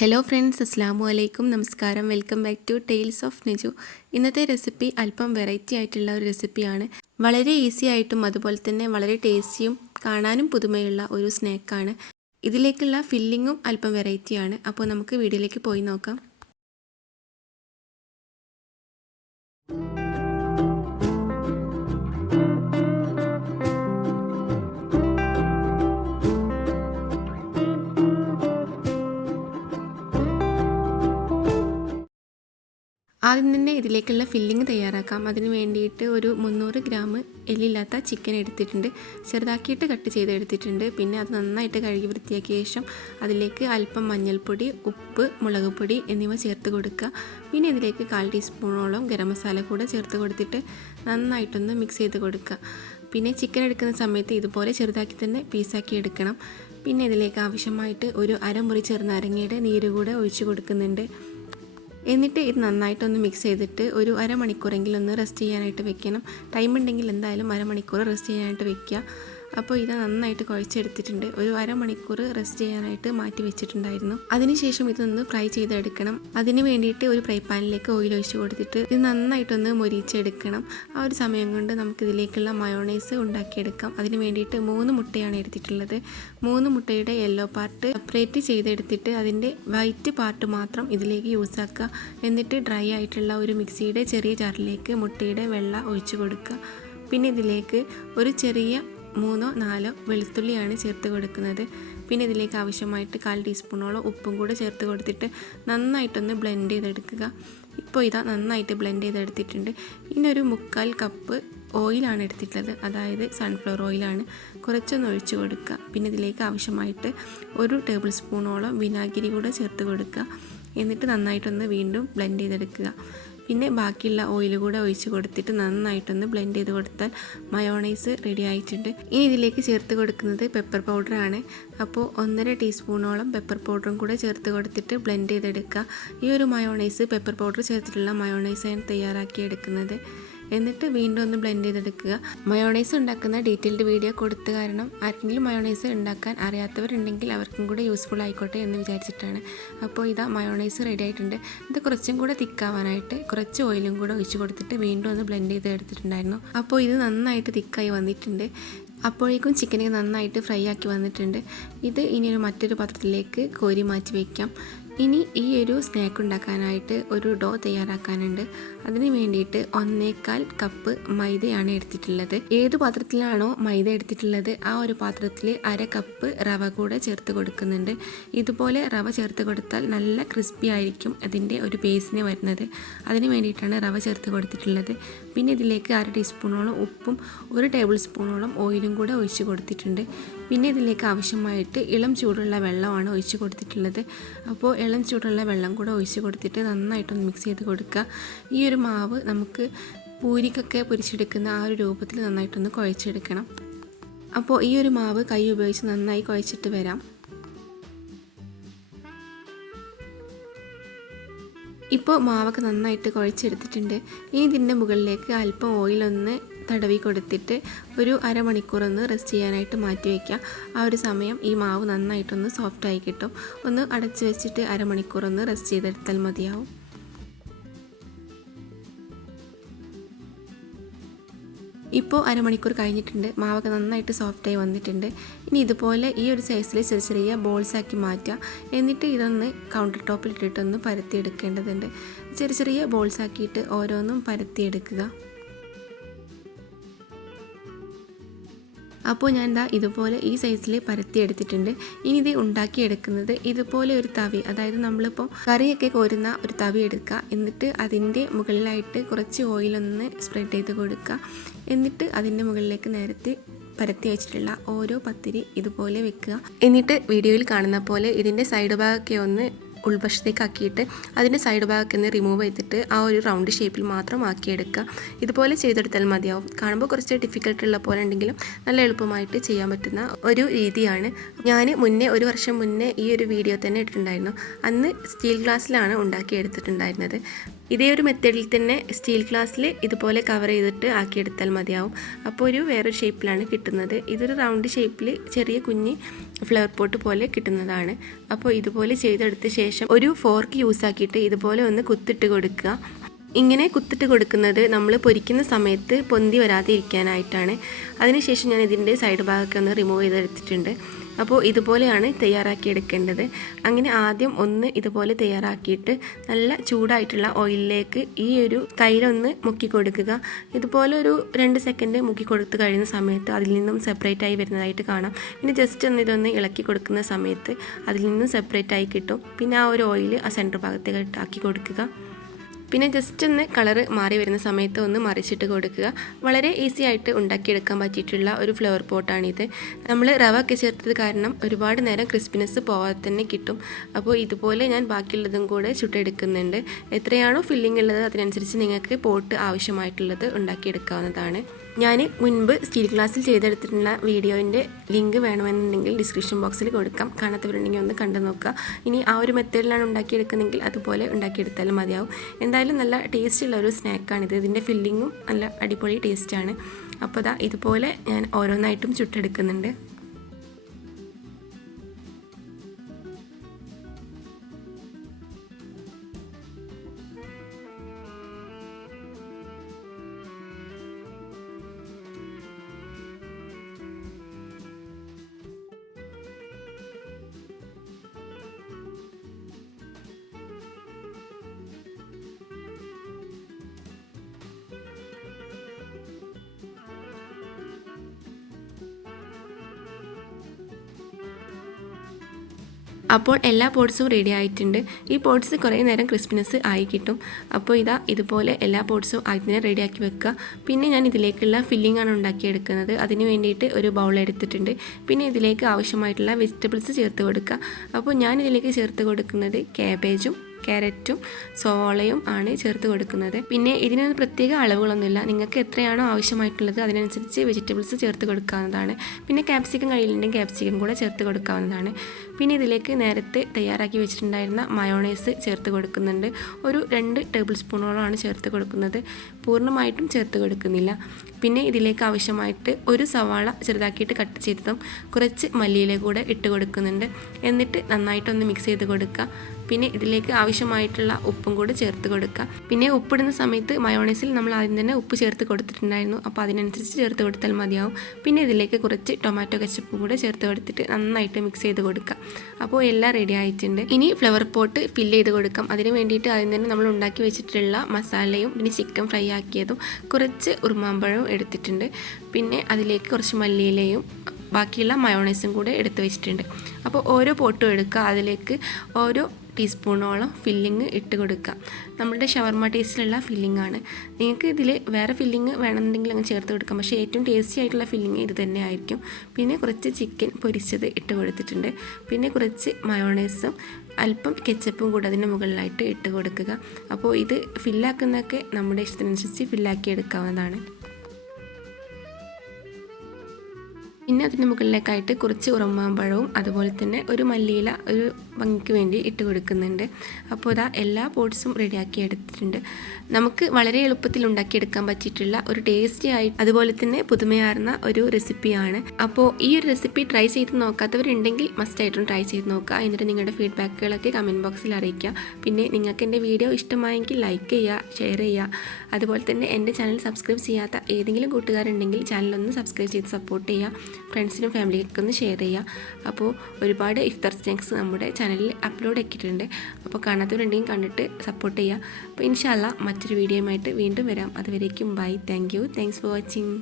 Hello friends, അസ്സാമു അലൈക്കും. നമസ്കാരം. Welcome back to tales of Naju. ഇന്നത്തെ റെസിപ്പി അല്പം വെറൈറ്റി ആയിട്ടുള്ള ഒരു റെസിപ്പിയാണ്. വളരെ ഈസി ആയിട്ടും അതുപോലെ തന്നെ വളരെ ടേസ്റ്റിയും കാണാനും പുതുമയുള്ള ഒരു സ്നാക്കാണ്. ഇതിലേക്കുള്ള ഫില്ലിങ്ങും അല്പം വെറൈറ്റിയാണ്. അപ്പോൾ നമുക്ക് വീഡിയോയിലേക്ക് പോയി നോക്കാം. ആദ്യം തന്നെ ഇതിലേക്കുള്ള ഫില്ലിങ് തയ്യാറാക്കാം. അതിന് വേണ്ടിയിട്ട് ഒരു 300 ഗ്രാം എല്ലില്ലാത്ത ചിക്കൻ എടുത്തിട്ടുണ്ട്. ചെറുതാക്കിയിട്ട് കട്ട് ചെയ്തെടുത്തിട്ടുണ്ട്. പിന്നെ അത് നന്നായിട്ട് കഴുകി വൃത്തിയാക്കിയ ശേഷം അതിലേക്ക് അല്പം മഞ്ഞൾപ്പൊടി, ഉപ്പ്, മുളക് പൊടി എന്നിവ ചേർത്ത് കൊടുക്കുക. പിന്നെ ഇതിലേക്ക് 1/4 ടീസ്പൂണോളം ഗരം മസാല കൂടെ ചേർത്ത് കൊടുത്തിട്ട് നന്നായിട്ടൊന്ന് മിക്സ് ചെയ്ത് കൊടുക്കുക. പിന്നെ ചിക്കൻ എടുക്കുന്ന സമയത്ത് ഇതുപോലെ ചെറുതാക്കി തന്നെ പീസാക്കി എടുക്കണം. പിന്നെ ഇതിലേക്ക് ആവശ്യമായിട്ട് ഒരു അരമുറി ചെറുനാരങ്ങയുടെ നീര് കൂടെ ഒഴിച്ച് കൊടുക്കുന്നുണ്ട്. എന്നിട്ട് ഇത് നന്നായിട്ടൊന്ന് മിക്സ് ചെയ്തിട്ട് ഒരു അരമണിക്കൂറെങ്കിലും ഒന്ന് റെസ്റ്റ് ചെയ്യാനായിട്ട് വെക്കണം. ടൈം ഉണ്ടെങ്കിൽ എന്തായാലും അരമണിക്കൂർ റെസ്റ്റ് ചെയ്യാനായിട്ട് വെക്കുക. അപ്പോൾ ഇത് നന്നായിട്ട് കുഴച്ചെടുത്തിട്ടുണ്ട്. ഒരു അരമണിക്കൂർ റെസ്റ്റ് ചെയ്യാനായിട്ട് മാറ്റി വെച്ചിട്ടുണ്ടായിരുന്നു. അതിനുശേഷം ഇതൊന്ന് ഫ്രൈ ചെയ്തെടുക്കണം. അതിന് വേണ്ടിയിട്ട് ഒരു ഫ്രൈ പാനിലേക്ക് ഓയിൽ ഒഴിച്ച് കൊടുത്തിട്ട് ഇത് നന്നായിട്ടൊന്ന് മൊരിച്ചെടുക്കണം. ആ ഒരു സമയം കൊണ്ട് നമുക്കിതിലേക്കുള്ള മയോണൈസ് ഉണ്ടാക്കിയെടുക്കാം. അതിന് വേണ്ടിയിട്ട് 3 മുട്ടയാണ് എടുത്തിട്ടുള്ളത്. 3 മുട്ടയുടെ യെല്ലോ പാർട്ട് സെപ്പറേറ്റ് ചെയ്തെടുത്തിട്ട് അതിൻ്റെ വൈറ്റ് പാർട്ട് മാത്രം ഇതിലേക്ക് യൂസ് ആക്കുക. എന്നിട്ട് ഡ്രൈ ആയിട്ടുള്ള ഒരു മിക്സിയുടെ ചെറിയ ജാറിലേക്ക് മുട്ടയുടെ വെള്ള ഒഴിച്ച് കൊടുക്കുക. പിന്നെ ഇതിലേക്ക് ഒരു ചെറിയ 3-4 വെളുത്തുള്ളിയാണ് ചേർത്ത് കൊടുക്കുന്നത്. പിന്നെ ഇതിലേക്ക് ആവശ്യമായിട്ട് 1/4 ടീസ്പൂണോളം ഉപ്പും കൂടെ ചേർത്ത് കൊടുത്തിട്ട് നന്നായിട്ടൊന്ന് ബ്ലെൻഡ് ചെയ്തെടുക്കുക. ഇപ്പോൾ ഇതാ നന്നായിട്ട് ബ്ലെൻഡ് ചെയ്തെടുത്തിട്ടുണ്ട്. ഇനി ഒരു 3/4 കപ്പ് ഓയിലാണ് എടുത്തിട്ടുള്ളത്, അതായത് സൺഫ്ലവർ ഓയിലാണ്. കുറച്ചൊന്ന് ഒഴിച്ച് കൊടുക്കുക. പിന്നെ ഇതിലേക്ക് ആവശ്യമായിട്ട് 1 ടേബിൾ സ്പൂണോളം വിനാഗിരി കൂടെ ചേർത്ത് കൊടുക്കുക. എന്നിട്ട് നന്നായിട്ടൊന്ന് വീണ്ടും ബ്ലെൻഡ് ചെയ്തെടുക്കുക. പിന്നെ ബാക്കിയുള്ള ഓയിൽ കൂടെ ഒഴിച്ച് കൊടുത്തിട്ട് നന്നായിട്ടൊന്ന് ബ്ലെൻഡ് ചെയ്ത് കൊടുത്താൽ മയോണൈസ് റെഡി ആയിട്ടുണ്ട്. ഇനി ഇതിലേക്ക് ചേർത്ത് കൊടുക്കുന്നത് പെപ്പർ പൗഡറാണ്. അപ്പോൾ 1.5 ടീസ്പൂണോളം പെപ്പർ പൗഡറും കൂടെ ചേർത്ത് കൊടുത്തിട്ട് ബ്ലെൻഡ് ചെയ്തെടുക്കുക. ഈ ഒരു മയോണൈസ് പെപ്പർ പൗഡർ ചേർത്തിട്ടുള്ള മയോണൈസാണ് തയ്യാറാക്കി എടുക്കുന്നത്. എന്നിട്ട് വീണ്ടും ഒന്ന് ബ്ലെൻഡ് ചെയ്തെടുക്കുക. മയോണൈസ് ഉണ്ടാക്കുന്ന ഡീറ്റെയിൽഡ് വീഡിയോ കൊടുത്ത കാരണം ആർക്കെങ്കിലും മയോണൈസ് ഉണ്ടാക്കാൻ അറിയാത്തവരുണ്ടെങ്കിൽ അവർക്കും കൂടെ യൂസ്ഫുൾ ആയിക്കോട്ടെ എന്ന് വിചാരിച്ചിട്ടാണ്. അപ്പോൾ ഇതാ മയോണൈസ് റെഡി ആയിട്ടുണ്ട്. ഇത് കുറച്ചും കൂടെ തിക്കാവാനായിട്ട് കുറച്ച് ഓയിലും കൂടെ ഒഴിച്ച് കൊടുത്തിട്ട് വീണ്ടും ഒന്ന് ബ്ലെൻഡ് ചെയ്ത് എടുത്തിട്ടുണ്ടായിരുന്നു. അപ്പോൾ ഇത് നന്നായിട്ട് തിക്കായി വന്നിട്ടുണ്ട്. അപ്പോഴേക്കും ചിക്കനെ നന്നായിട്ട് ഫ്രൈ ആക്കി വന്നിട്ടുണ്ട്. ഇത് ഇനിയൊരു മറ്റൊരു പാത്രത്തിലേക്ക് കോരി മാറ്റി വയ്ക്കാം. ഇനി ഈ ഒരു സ്നാക്ക് ഉണ്ടാക്കാനായിട്ട് ഒരു ഡോ തയ്യാറാക്കാനുണ്ട്. അതിന് വേണ്ടിയിട്ട് 1/4 കപ്പ് മൈദയാണ് എടുത്തിട്ടുള്ളത്. ഏത് പാത്രത്തിലാണോ മൈദ എടുത്തിട്ടുള്ളത് ആ ഒരു പാത്രത്തിൽ 1/2 കപ്പ് റവ കൂടെ ചേർത്ത് കൊടുക്കുന്നുണ്ട്. ഇതുപോലെ റവ ചേർത്ത് കൊടുത്താൽ നല്ല ക്രിസ്പി ആയിരിക്കും അതിൻ്റെ ഒരു ബേസിന് വരുന്നത്. അതിന് വേണ്ടിയിട്ടാണ് റവ ചേർത്ത് കൊടുത്തിട്ടുള്ളത്. പിന്നെ ഇതിലേക്ക് 1/2 ടീസ്പൂണോളം ഉപ്പും 1 ടേബിൾ സ്പൂണോളം ഓയിലും കൂടെ ഒഴിച്ച് കൊടുത്തിട്ടുണ്ട്. പിന്നെ ഇതിലേക്ക് ആവശ്യമായിട്ട് ഇളം ചൂടുള്ള വെള്ളമാണ് ഒഴിച്ച് കൊടുത്തിട്ടുള്ളത്. അപ്പോൾ ഇളം ചൂടുള്ള വെള്ളം കൂടെ ഒഴിച്ച് കൊടുത്തിട്ട് നന്നായിട്ടൊന്ന് മിക്സ് ചെയ്ത് കൊടുക്കുക. ഈ ഒരു മാവ് നമുക്ക് പൂരിക്കൊക്കെ പൊരിച്ചെടുക്കുന്ന ആ ഒരു രൂപത്തിൽ നന്നായിട്ടൊന്ന് കുഴച്ചെടുക്കണം. അപ്പോൾ ഈ ഒരു മാവ് കൈ ഉപയോഗിച്ച് നന്നായി കുഴച്ചിട്ട് വരാം. ഇപ്പോൾ മാവൊക്കെ നന്നായിട്ട് കുഴച്ചെടുത്തിട്ടുണ്ട്. ഇനി ഇതിൻ്റെ മുകളിലേക്ക് അല്പം ഓയിലൊന്ന് തടവി കൊടുത്തിട്ട് ഒരു അരമണിക്കൂറൊന്ന് റെസ്റ്റ് ചെയ്യാനായിട്ട് മാറ്റി വയ്ക്കുക. ആ ഒരു സമയം ഈ മാവ് നന്നായിട്ടൊന്ന് സോഫ്റ്റായി കിട്ടും. ഒന്ന് അടച്ച് വെച്ചിട്ട് അരമണിക്കൂറൊന്ന് റെസ്റ്റ് ചെയ്തെടുത്താൽ മതിയാവും. ഇപ്പോൾ അരമണിക്കൂർ കഴിഞ്ഞിട്ടുണ്ട്. മാവൊക്കെ നന്നായിട്ട് സോഫ്റ്റായി വന്നിട്ടുണ്ട്. ഇനി ഇതുപോലെ ഈ ഒരു സൈസിൽ ചെറിയ ചെറിയ ബോൾസാക്കി മാറ്റുക. എന്നിട്ട് ഇതൊന്ന് കൗണ്ടർ ടോപ്പിൽ ഇട്ടിട്ടൊന്ന് പരത്തിയെടുക്കേണ്ടതുണ്ട്. ചെറിയ ചെറിയ ബോൾസാക്കിയിട്ട് ഓരോന്നും പരത്തിയെടുക്കുക. അപ്പോൾ ഞാൻ ഇതുപോലെ ഈ സൈസിൽ പരത്തിയെടുത്തിട്ടുണ്ട്. ഇനി ഇത് ഉണ്ടാക്കിയെടുക്കുന്നത് ഇതുപോലെ ഒരു തവി, അതായത് നമ്മളിപ്പോൾ കറിയൊക്കെ കോരുന്ന ഒരു തവി എടുക്കുക. എന്നിട്ട് അതിൻ്റെ മുകളിലായിട്ട് കുറച്ച് ഓയിലൊന്ന് സ്പ്രെഡ് ചെയ്ത് കൊടുക്കുക. എന്നിട്ട് അതിൻ്റെ മുകളിലേക്ക് നേരത്തെ പരത്തി വെച്ചിട്ടുള്ള ഓരോ പത്തിരി ഇതുപോലെ വെക്കുക. എന്നിട്ട് വീഡിയോയിൽ കാണുന്ന പോലെ ഇതിൻ്റെ സൈഡ് ഭാഗമൊക്കെ ഒന്ന് ഉൾവശത്തേക്ക് ആക്കിയിട്ട് അതിൻ്റെ സൈഡ് ഭാഗമൊക്കെ ഒന്ന് റിമൂവ് ചെയ്തിട്ട് ആ ഒരു റൗണ്ട് ഷേപ്പിൽ മാത്രം ആക്കിയെടുക്കുക. ഇതുപോലെ ചെയ്തെടുത്താൽ മതിയാവും. കാണുമ്പോൾ കുറച്ച് ഡിഫിക്കൽട്ടുള്ള പോലെ ഉണ്ടെങ്കിലും നല്ല എളുപ്പമായിട്ട് ചെയ്യാൻ പറ്റുന്ന ഒരു രീതിയാണ്. ഞാൻ ഒരു വർഷം മുന്നേ ഈ ഒരു വീഡിയോ തന്നെ ഇട്ടിട്ടുണ്ടായിരുന്നു. അന്ന് സ്റ്റീൽ ഗ്ലാസ്സിലാണ് ഉണ്ടാക്കിയെടുത്തിട്ടുണ്ടായിരുന്നത്. ഇതേ ഒരു മെത്തേഡിൽ തന്നെ സ്റ്റീൽ ഗ്ലാസ്സിൽ ഇതുപോലെ കവർ ചെയ്തിട്ട് ആക്കിയെടുത്താൽ മതിയാവും. അപ്പോൾ വേറൊരു ഷേപ്പിലാണ് കിട്ടുന്നത്. ഇതൊരു റൗണ്ട് ഷേപ്പിൽ ചെറിയ കുഞ്ഞ് ഫ്ലവർ പോട്ട് പോലെ കിട്ടുന്നതാണ്. അപ്പോൾ ഇതുപോലെ ചെയ്തെടുത്ത ശേഷം ഒരു ഫോർക്ക് യൂസ് ആക്കിയിട്ട് ഇതുപോലെ ഒന്ന് കുത്തിട്ട് കൊടുക്കുക. ഇങ്ങനെ കുത്തിട്ട് കൊടുക്കുന്നത് നമ്മൾ പൊരിക്കുന്ന സമയത്ത് പൊന്തി വരാതെ ഇരിക്കാനായിട്ടാണ്. അതിനുശേഷം ഞാൻ ഇതിൻ്റെ സൈഡ് ഭാഗമൊക്കെ ഒന്ന് റിമൂവ് ചെയ്തെടുത്തിട്ടുണ്ട്. അപ്പോൾ ഇതുപോലെയാണ് തയ്യാറാക്കിയെടുക്കേണ്ടത്. അങ്ങനെ ആദ്യം ഒന്ന് ഇതുപോലെ തയ്യാറാക്കിയിട്ട് നല്ല ചൂടായിട്ടുള്ള ഓയിലിലേക്ക് ഈ ഒരു തൈരൊന്ന് മുക്കി കൊടുക്കുക. ഇതുപോലെ ഒരു 2 സെക്കൻഡ് മുക്കി കൊടുത്ത് കഴിയുന്ന സമയത്ത് അതിൽ നിന്നും സെപ്പറേറ്റ് ആയി വരുന്നതായിട്ട് കാണാം. പിന്നെ ജസ്റ്റ് ഒന്ന് ഇതൊന്ന് ഇളക്കി കൊടുക്കുന്ന സമയത്ത് അതിൽ നിന്നും സെപ്പറേറ്റ് ആയി കിട്ടും. പിന്നെ ആ ഒരു ഓയിൽ ആ സെൻറ്റർ ഭാഗത്തേക്ക് ആക്കി കൊടുക്കുക. പിന്നെ ജസ്റ്റ് ഒന്ന് കളറ് മാറി വരുന്ന സമയത്ത് ഒന്ന് മറിച്ചിട്ട് കൊടുക്കുക. വളരെ ഈസി ആയിട്ട് ഉണ്ടാക്കിയെടുക്കാൻ പറ്റിയിട്ടുള്ള ഒരു ഫ്ലവർ പോട്ടാണിത്. നമ്മൾ റവ ഒക്കെ ചേർത്തത് കാരണം ഒരുപാട് നേരം ക്രിസ്പിനെസ് പോവാതെ തന്നെ കിട്ടും. അപ്പോൾ ഇതുപോലെ ഞാൻ ബാക്കിയുള്ളതും കൂടെ ചുട്ടെടുക്കുന്നുണ്ട്. എത്രയാണോ ഫില്ലിംഗ് ഉള്ളത് അതിനനുസരിച്ച് നിങ്ങൾക്ക് പോട്ട് ആവശ്യമായിട്ടുള്ളത് ഉണ്ടാക്കിയെടുക്കാവുന്നതാണ്. ഞാൻ മുൻപ് സ്റ്റീൽ ഗ്ലാസ്സിൽ ചെയ്തെടുത്തിട്ടുള്ള വീഡിയോൻ്റെ ലിങ്ക് വേണമെന്നുണ്ടെങ്കിൽ ഡിസ്ക്രിപ്ഷൻ ബോക്സിൽ കൊടുക്കാം. കാണാത്തവരുണ്ടെങ്കിൽ ഒന്ന് കണ്ടു നോക്കുക. ഇനി ആ ഒരു മെത്തേഡിലാണ് ഉണ്ടാക്കിയെടുക്കുന്നതെങ്കിൽ അതുപോലെ ഉണ്ടാക്കിയെടുത്താലും മതിയാവും. എന്തായാലും നല്ല ടേസ്റ്റുള്ള ഒരു സ്നാക്കാണിത്. ഇതിൻ്റെ ഫില്ലിങ്ങും നല്ല അടിപൊളി ടേസ്റ്റാണ്. അപ്പോൾ ഇതുപോലെ ഞാൻ ഓരോന്നായിട്ടും ചുട്ടെടുക്കുന്നുണ്ട്. അപ്പോൾ എല്ലാ പോട്ട്സും റെഡി ആയിട്ടുണ്ട്. ഈ പോട്ട്സ് കുറേ നേരം ക്രിസ്പിനെസ് ആയി കിട്ടും. അപ്പോൾ ഇതുപോലെ എല്ലാ പോട്ട്സും ആദ്യം റെഡിയാക്കി വെക്കുക. പിന്നെ ഞാൻ ഇതിലേക്കുള്ള ഫില്ലിംഗ് ആണ് ഉണ്ടാക്കിയെടുക്കുന്നത്. അതിന് വേണ്ടിയിട്ട് ഒരു ബൗൾ എടുത്തിട്ടുണ്ട്. പിന്നെ ഇതിലേക്ക് ആവശ്യമായിട്ടുള്ള വെജിറ്റബിൾസ് ചേർത്ത് കൊടുക്കുക. അപ്പോൾ ഞാൻ ഇതിലേക്ക് ചേർത്ത് കൊടുക്കുന്നത് ക്യാബേജും ക്യാരറ്റും സവോളയും ആണ് ചേർത്ത് കൊടുക്കുന്നത്. പിന്നെ ഇതിനൊന്നും പ്രത്യേക അളവുകളൊന്നുമില്ല. നിങ്ങൾക്ക് എത്രയാണോ ആവശ്യമായിട്ടുള്ളത് അതിനനുസരിച്ച് വെജിറ്റബിൾസ് ചേർത്ത് കൊടുക്കാവുന്നതാണ്. പിന്നെ ക്യാപ്സിക്കം കയ്യിലുണ്ടെങ്കിൽ ക്യാപ്സിക്കം കൂടെ ചേർത്ത് കൊടുക്കാവുന്നതാണ്. പിന്നെ ഇതിലേക്ക് നേരത്തെ തയ്യാറാക്കി വെച്ചിട്ടുണ്ടായിരുന്ന മയോണൈസ് ചേർത്ത് കൊടുക്കുന്നുണ്ട്. ഒരു 2 ടേബിൾ സ്പൂണോളമാണ് ചേർത്ത് കൊടുക്കുന്നത്. പൂർണ്ണമായിട്ടും ചേർത്ത് കൊടുക്കുന്നില്ല. പിന്നെ ഇതിലേക്ക് ആവശ്യമായിട്ട് ഒരു സവാള ചെറുതാക്കിയിട്ട് കട്ട് ചെയ്തതും കുറച്ച് മല്ലിയില കൂടെ ഇട്ട് കൊടുക്കുന്നുണ്ട്. എന്നിട്ട് നന്നായിട്ടൊന്ന് മിക്സ് ചെയ്ത് കൊടുക്കുക. പിന്നെ ഇതിലേക്ക് ആവശ്യമായിട്ടുള്ള ഉപ്പും കൂടി ചേർത്ത് കൊടുക്കുക. പിന്നെ ഉപ്പിടുന്ന സമയത്ത് മയോണൈസിൽ നമ്മൾ ആദ്യം തന്നെ ഉപ്പ് ചേർത്ത് കൊടുത്തിട്ടുണ്ടായിരുന്നു. അപ്പോൾ അതിനനുസരിച്ച് ചേർത്ത് കൊടുത്താൽ മതിയാവും. പിന്നെ ഇതിലേക്ക് കുറച്ച് ടൊമാറ്റോ കെച്ചപ്പും കൂടെ ചേർത്ത് കൊടുത്തിട്ട് നന്നായിട്ട് മിക്സ് ചെയ്ത് കൊടുക്കുക. അപ്പോൾ എല്ലാം റെഡി ആയിട്ടുണ്ട്. ഇനി ഫ്ലവർ പോട്ട് ഫില്ല് ചെയ്ത് കൊടുക്കാം. അതിന് വേണ്ടിയിട്ട് ആദ്യം തന്നെ നമ്മൾ ഉണ്ടാക്കി വെച്ചിട്ടുള്ള മസാലയും പിന്നെ ചിക്കൻ ഫ്രൈ ആക്കിയതും കുറച്ച് ഉറുമാമ്പഴവും എടുത്തിട്ടുണ്ട്. പിന്നെ അതിലേക്ക് കുറച്ച് മല്ലിയിലയും ബാക്കിയുള്ള മയോണൈസും കൂടെ എടുത്ത് വെച്ചിട്ടുണ്ട്. അപ്പോൾ ഓരോ പോട്ടും എടുക്കുക. അതിലേക്ക് ഓരോ ടീസ്പൂണോളം ഫില്ലിങ് ഇട്ട് കൊടുക്കുക. നമ്മുടെ ഷവർമ ടേസ്റ്റിലുള്ള ഫില്ലിംഗ് ആണ്. നിങ്ങൾക്ക് ഇതിൽ വേറെ ഫില്ലിങ് വേണമെന്നുണ്ടെങ്കിൽ അങ്ങ് ചേർത്ത് കൊടുക്കാം. പക്ഷേ ഏറ്റവും ടേസ്റ്റി ആയിട്ടുള്ള ഫില്ലിങ് ഇത് തന്നെ ആയിരിക്കും. പിന്നെ കുറച്ച് ചിക്കൻ പൊരിച്ചത് ഇട്ട് കൊടുത്തിട്ടുണ്ട്. പിന്നെ കുറച്ച് മയോണൈസും അല്പം കെച്ചപ്പും കൂടെ അതിൻ്റെ മുകളിലായിട്ട് ഇട്ട് കൊടുക്കുക. അപ്പോൾ ഇത് ഫില്ലാക്കുന്നതൊക്കെ നമ്മുടെ ഇഷ്ടത്തിനനുസരിച്ച് ഫില്ലാക്കി എടുക്കാവുന്നതാണ്. പിന്നെ അതിൻ്റെ മുകളിലേക്കായിട്ട് കുറച്ച് ഉറുമാമ്പഴവും അതുപോലെ തന്നെ ഒരു മല്ലിയില ഒരു ഭംഗിക്ക് വേണ്ടി ഇട്ട് കൊടുക്കുന്നുണ്ട്. അപ്പോൾ എല്ലാ പോട്ട്സും റെഡിയാക്കി എടുത്തിട്ടുണ്ട്. നമുക്ക് വളരെ എളുപ്പത്തിൽ ഉണ്ടാക്കിയെടുക്കാൻ പറ്റിയിട്ടുള്ള ഒരു ടേസ്റ്റി ആയി അതുപോലെ തന്നെ പുതുമയാർന്ന ഒരു റെസിപ്പിയാണ്. അപ്പോൾ ഈ ഒരു റെസിപ്പി ട്രൈ ചെയ്ത് നോക്കാത്തവരുണ്ടെങ്കിൽ മസ്റ്റായിട്ടും ട്രൈ ചെയ്ത് നോക്കുക. എന്നിട്ട് നിങ്ങളുടെ ഫീഡ്ബാക്കുകളൊക്കെ കമൻറ്റ് ബോക്സിൽ അറിയിക്കുക. പിന്നെ നിങ്ങൾക്ക് എൻ്റെ വീഡിയോ ഇഷ്ടമായെങ്കിൽ ലൈക്ക് ചെയ്യുക, ഷെയർ ചെയ്യുക. അതുപോലെ തന്നെ എൻ്റെ ചാനൽ സബ്സ്ക്രൈബ് ചെയ്യാത്ത ഏതെങ്കിലും കൂട്ടുകാരുണ്ടെങ്കിൽ ചാനലൊന്ന് സബ്സ്ക്രൈബ് ചെയ്ത് സപ്പോർട്ട് ചെയ്യുക. ഫ്രണ്ട്സിനും ഫാമിലിക്കൊക്കെ ഒന്ന് ഷെയർ ചെയ്യുക. അപ്പോൾ ഒരുപാട് ഇഫ്താർ സ്നാക്സ് നമ്മുടെ ചാനലിൽ അപ്ലോഡ് ആക്കിയിട്ടുണ്ട്. അപ്പോൾ കാണാത്തവരുണ്ടെങ്കിൽ കണ്ടിട്ട് സപ്പോർട്ട് ചെയ്യുക. അപ്പോൾ ഇൻഷാ അല്ലാഹ് മറ്റൊരു വീഡിയോയുമായിട്ട് വീണ്ടും വരാം. അതുവരേക്കും ബൈ. Thanks for watching.